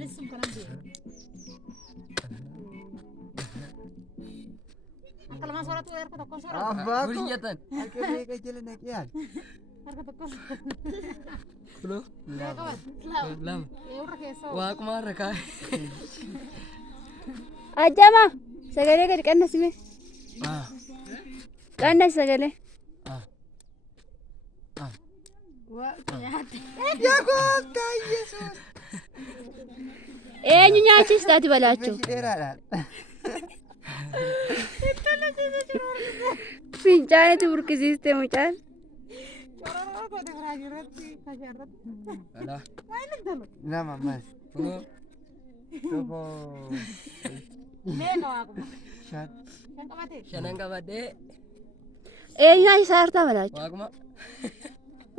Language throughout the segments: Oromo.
Anis kanan dia. Kalau masalah tu air kata kosong. Apa? Kuliatan. Aku mereka jalan nakian. Air kata kosong. Belum. Ya kawan. Lam. Lam. Ya udah keso. Wah, kemana kah? Aja mah. Sagale gadi kannas me. Ah. Kannas sagale. Ah. Ah. Wah, hati. Ya kota Yesus. Eenyu nyaachista ati balaacho. Dheeraadhaan. Fincaanitti burqisiiste mucaan. Orang kau dengar aja rati, kasih rati. Alah. Mana dulu? Nama Mas. Belum. Toko. Neno aku. Shat. Yang kau mati. Shanang kabade. Eenyu nyaachisa balaacho. Waqma.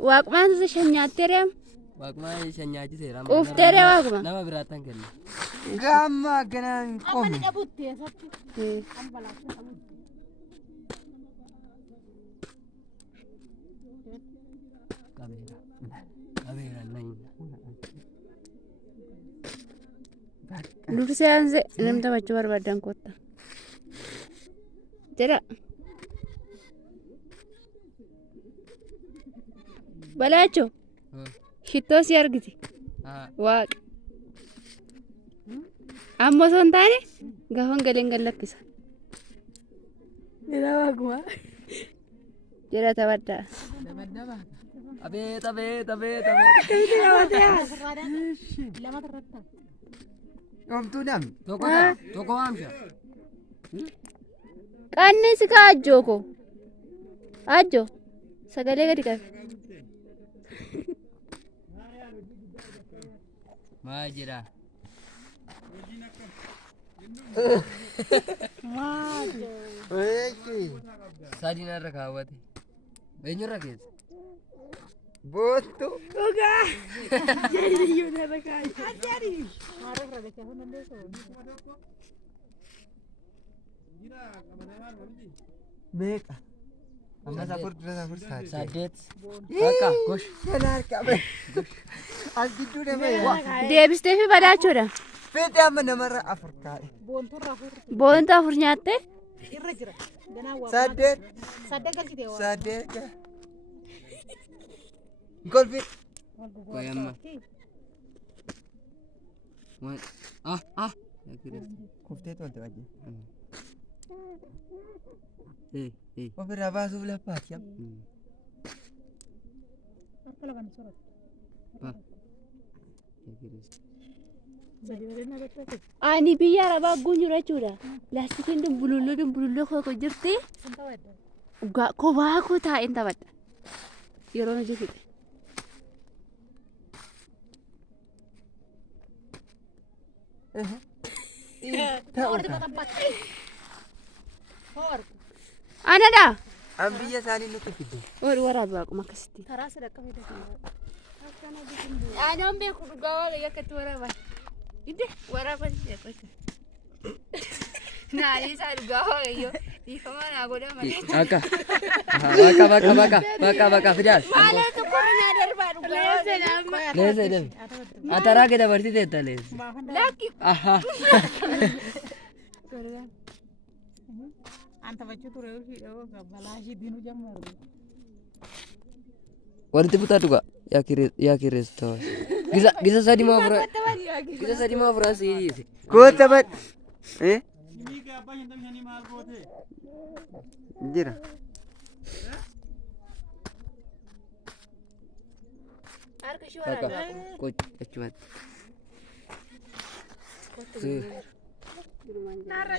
Waaqmaan isa shan nyaatteereem. Waqma shanyaati seera. Ufteeree waaquma. Nama biratan kenna. Gamma ganaan Amma ni qomi. kabutti ya satu. Am balas kabutti. Kabera. Kabera nai. Dursee aanse namni taphachuu barbaadan kotta. Jira. Balaacho. Shittoo si argiti. Ah. Waaqa. Ammoo osoo hin taane gaafan galeen gallakkisa. Jira waaquma. Jira taphadhaa. Abet, abet, abet, abet. Lama terrata. Omtu nam. Toko amsha. Qannisi ka ajjoo ko. Ajjoo. Sagalee gadi qabe. Majira. Eki. Sadina rakawati. Benyo rakes. Botu. Marah rada cahun nanti so. Meka. Amma sapur sat. Sadet. Kaka, gosh. Ganar kabe. Al giddu ne maya. Deebistee fi badaachoodha. Fete amma namarra afur kaa'e. Bontur rafur. Boonta afur nyaatte. Irra jira. Gana wa. Saddeet. Saddeet galti dewa. Saddeet. Golfi. Koyamma. Ah. Kuftee tolte wajji. Eh. Ofirraa baasuuf lappaati. Apa laban surat. Pa. Jadi mana ada tu? Ani biyya arabaa guunyu jechuudha. Laastikiin bulullee koo jirti. Sentau ada. Kophaa koo taa'een taphadha. Yeroo na jiru. Tawar di tempat. Tawar. Anadha. An biyya isaanii nutti fidde. Waraabaa akkuma akkasitti. Karaa sedekah itu. Akan ada jumbo. Anaan beeku dhugaa waan akkatti waraabaa. Ide waraabaa jechuudha. Naani isaa dhugaa waaqayyo. Dhiifama naa godha malee. Aka. Baka fidal. Maalitu koronaa darbaa dhugaa. Lese dem. Atara ke dabarti deta lese. Laki. Aha. Anta baca tu rewi itu balaji dinu jamur. Wanti putar juga. Ya kires to. Gisa sadi mafura. Gisa sadi mafura sih. Kota bat. Jira. Harka shi Aka. waraabaa. Coach acuan. Narra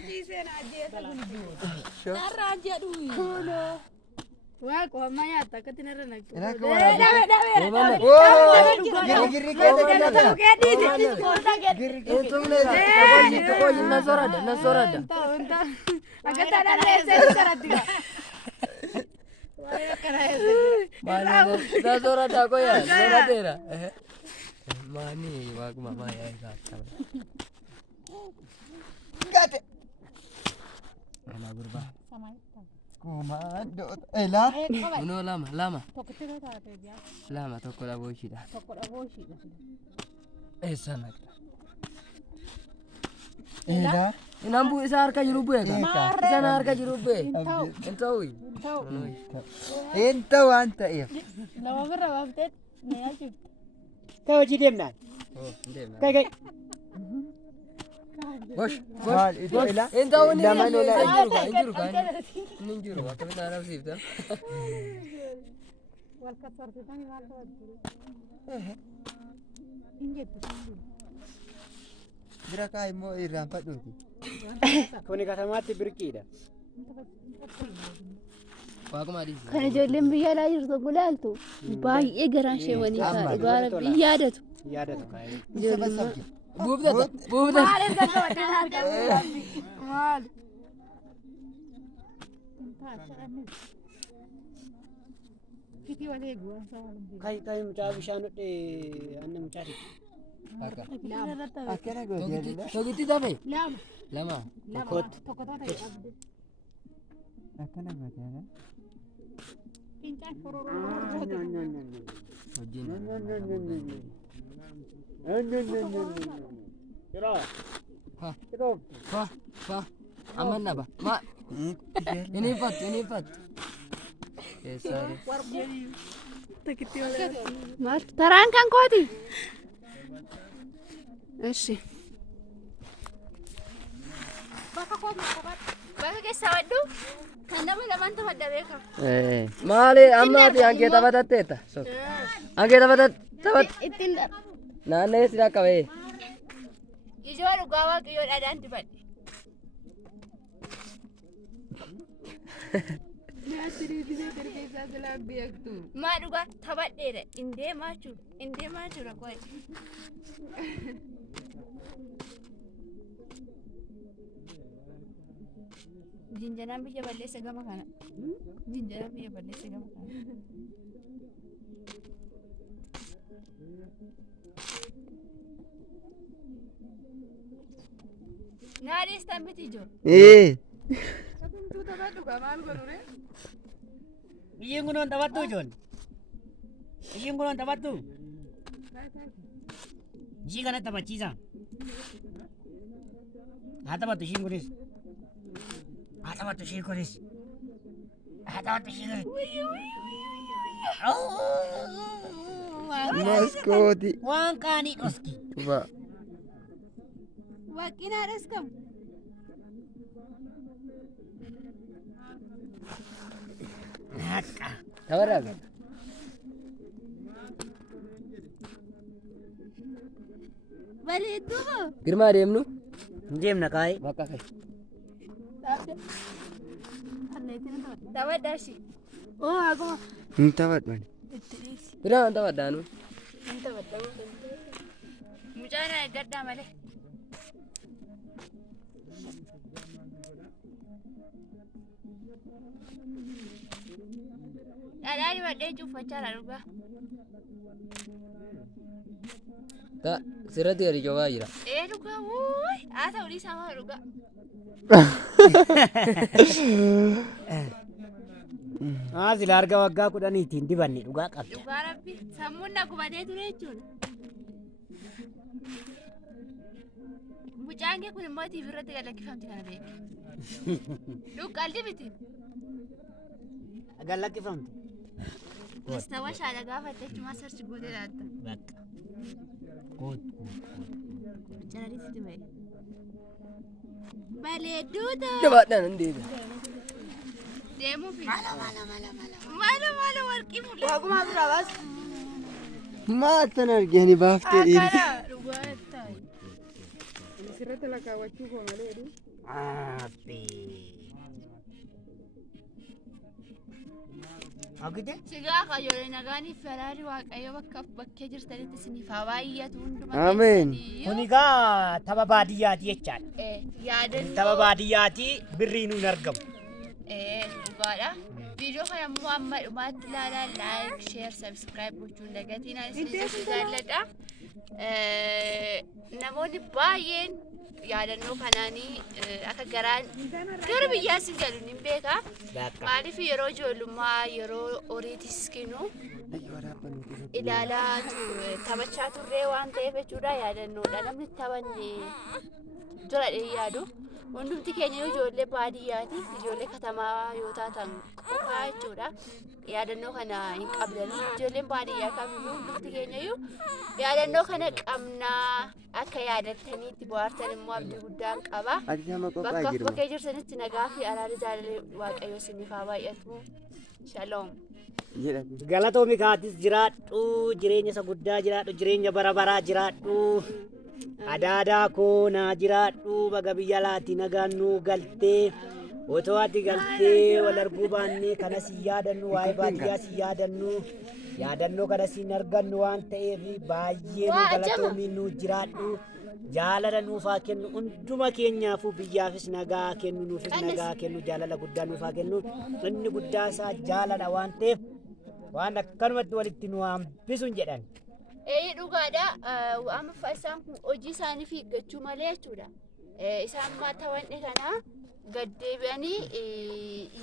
jedhu. Waaqa amma nyaata akkatti narra naqu. Girri keessa galata. Itu nasorada. Akkata narreessee saratti. Nasorada ko ya. Nasorada. Mani wag mama ya kata. Gate. Ala berba. Sama itu. Komando. Ela. Kawan. Uno lama. Toko tu dah ada dia. Lama toko la boshida. Toko dah bosi. Sana. Ela. Inaan bu'e isa harka jiru bu'e ka. Isa na harka jiru bu'e. Hin ta'u. Enta waan ta'eef. Lama birra baaftee na yaachifte. Kau hojii deemnaan. Kai. Gosh. Maal iddoo ela. Hin ta'u ni Lama lola. hin jiru kan. Hin jiru akkamitti arabsiifta. wal kasartitanii maal ta'u injetti Bira kaa immoo irraan fadhuuti. Kuni katamaatti birqiidha. Waaquma adii. Kan ijoolleen biyya alaa jirtu gulaaltu baay'ee garaan ishee wanii kaadha gaara biyya yaadatu. Yaadatu kaa'ee. Ijoolleen Buufdata. Buufdata. maal erga qabateen harka maal kiti wal eegu waan isaa wal eegu Kai mucaa bishaan hodhee anna mucaa xiqqaa. Akkana gootee ela. Tokitti tafe. lama Lama. tokko ta'e abde Akkana gootee ela. fincaan kororoo Wajjin. Yeroo. Ha. Yeroo. Fa. Amanna ba. Ma. Ini fat. Sorry. maal taraan kan kooti. Eshi. Bakka keessa waddu kan nama lamaan taphadha beeka. Maali amma ati hangee taphatatteetta. Hangee taphat. Ittiin Naanna'ee si dhaqqabee. ijoo dhugaa waaqayyoo dhadhaan dibadhe. Maa dhugaa taphadheedha indeemaa jira qo'e. Jinjanaan biyya balleessa gama kana. Naadis tambiti ijoo. Ishiin kun on taphattu ijoon. Ishiin kun on taphattu. Ishii kana taphachiisa. Haa taphattu ishiin kunis. Haa taphattu ishiin kunis. Maskooti. Waan qaanii dhoski. Ba. Waaqinaadhas qabu. Haqa. Taphataa. Bareedduu hoo? Girmaa deemnu. Deemna kaa'ee. Bakka kee. Taphadhaa ishee. Oo akkuma Hin taphadhu. itti dhiisi. Biraan taphadhaanu. Hin taphadhaa. Mucaan eeggadhaa malee. Dhadhaan dibadhee cuuffachaa dhugaa. Sirratti gadi joogaa jira. Dhugaa wuuy haa ta'u dhiisaa maa dhugaa. Sila arga waggaa 10 ittiin dibanne dhugaa qabda. Dhugaa rabbi sammuun na gubatee ture jechuudha. Mucaan kee kun immoo tiivi irratti gad lakkifamti kana beeki. Dhuqqaalli miti. Gad lakkifamti. Gostawa shaala gaafatte jechuun sarchi gootee dhaatta. Bakka. Gootu. Jalalitti bahe. Bareedduuta. Jabaadhaan hin deebiin. Deemuufi. Maala warqii mul'ata. Waaqumaa bira baas. Maatan arganii baaftee dhiirri. Akkana dhugaa taa'e. sirratti lakkaawwachuu koo malee jedhu Agite? Sigaa kaayyolee nagaanii fi araarri waaqayyo bakkee jirtanitti isiniif haa baay'atu hundumaa. Ameen. Kun egaa tapha baadiyyaati jechaadha. Yaadannoo. Tapha baadiyyaati birrii nuun argamu. Dhugaadha. Viidiyoo kana immoo amma dhumaatti ilaalaa laayik, sheer, sabskiraayib gochuun dagatiin isinis jaalladha. Namoonni baay'een yaadannoo kanaanii akka garaan gara biyyaas hin galu ni beeka. Maaliif yeroo ijoollummaa yeroo horiitis kennu ilaalaa taphachaa turree waan ta'eef jechuudha yaadannoodha namni taphanne jira yaadu. Hundumti keenya ijoollee baadiyyaati ijoollee katamaa yoo taatan qofaa jechuudha yaadannoo kana hin qabdanii ijoolleen baadiyyaa kamiyyuu hundumti keenya yaadannoo kana qabnaa akka yaadattaniitti bohaartan immoo abdii guddaan qaba. Bakka bakkee jirtanitti nagaa fi araara jaalallee waaqayyo isiniif haa baay'atu. Shalom. Galatoomi kaatis jiraadhu jireenya isa guddaa jiraadhu jireenya bara baraa jiraadhu. Adaadaa koo naa jiraadhu baga biyya alaatti nagaan nuu galtee otoo ati galtee wal arguu baannee kana si yaadannu waa'ee baadiyyaa si yaadannu yaadannoo kana si argannu waan ta'eef baay'ee nu galatoomii nuu jiraadhu jaalala nuuf haa kennu hunduma keenyaafuu biyyaafis nagaa kennu nuufis nagaa kennu jaalala guddaa nuuf haa kennu inni guddaa isaa jaalala waan ta'eef waan akkanumatti walitti nu hambisuun jedhan. Dhugaadha amma isaan kun hojii isaanii fiiggachuu malee jechuudha. Isaan maataawwan kana gaddeebi'anii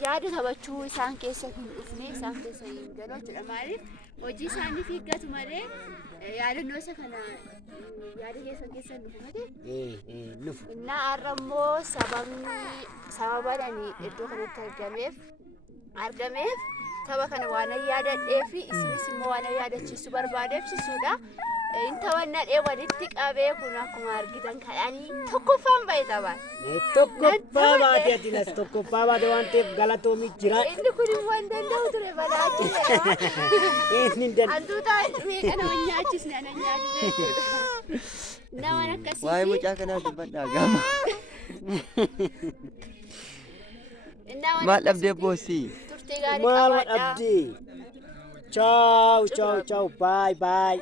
yaada taphachuu isaan keessa hin dhufne isaan keessa hin galu jechuudha. Maaliif hojii isaanii fiiggatu malee yaadannoo isa kana yaada keessa hin dhufu malee. Innaa har'a immoo sababadhaan iddoo kanatti argameef tapha kana waan yaadadhee fi isinis immoo waan yaadachiisu barbaadeef sisuudha. Intaawwannadhee walitti qabee kun akkuma argitan kadhanii tokkoffaan bahe taphaan. Tokkoffaa baate atinas tokkoffaa baate waan ta'eef galatoomii jira. Inni kun immoo hin danda'u ture balaa jira. Inni hin danda'u. Hantuutaa meeqa nama nyaachisne ana nyaachisne. Nama akkasii. Waa'ee mucaa kanaa dubbadhaa gama. Maal dhabdee boosii? Maal dhabdee? Ciao, ciao, ciao, bye, bye.